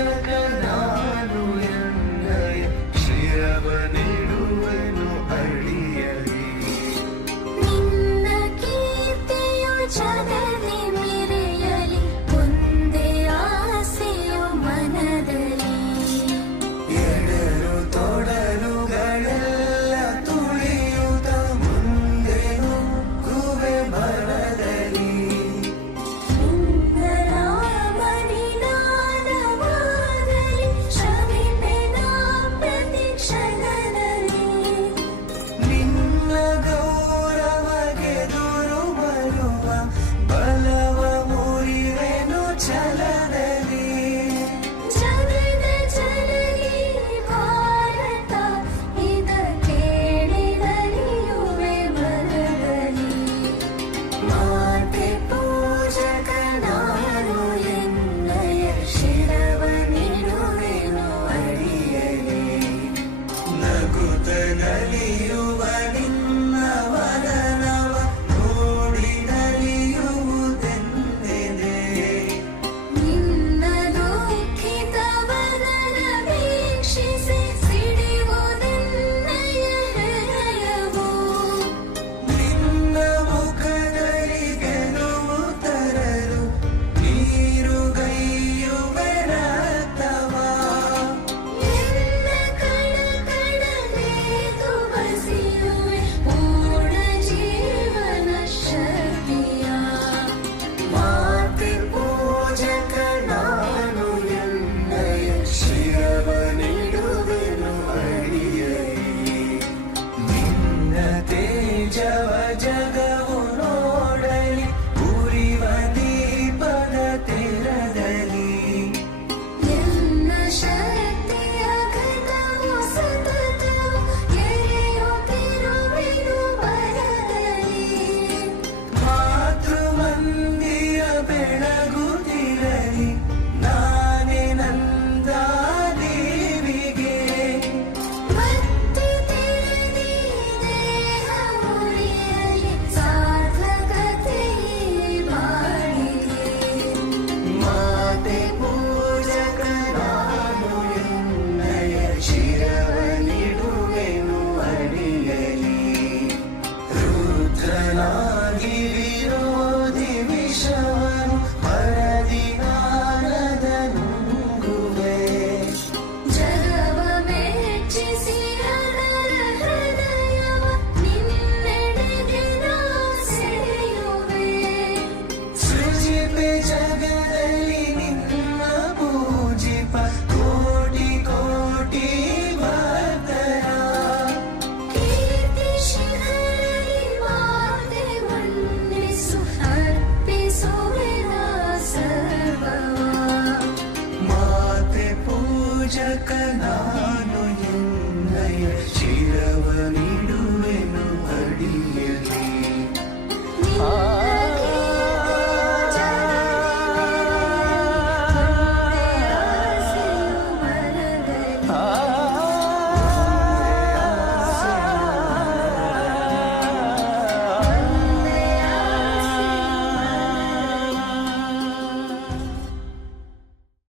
ಜಗನಾನು ಶಿರವ ಶಿರವನಿಡುವನು ಅಡಿಯಲಿ ನಿನ್ನ ಕೀರ್ತಿಯು ಜಗ ರಕ್ಷಕ ನಾನು ಎನ್ನಯ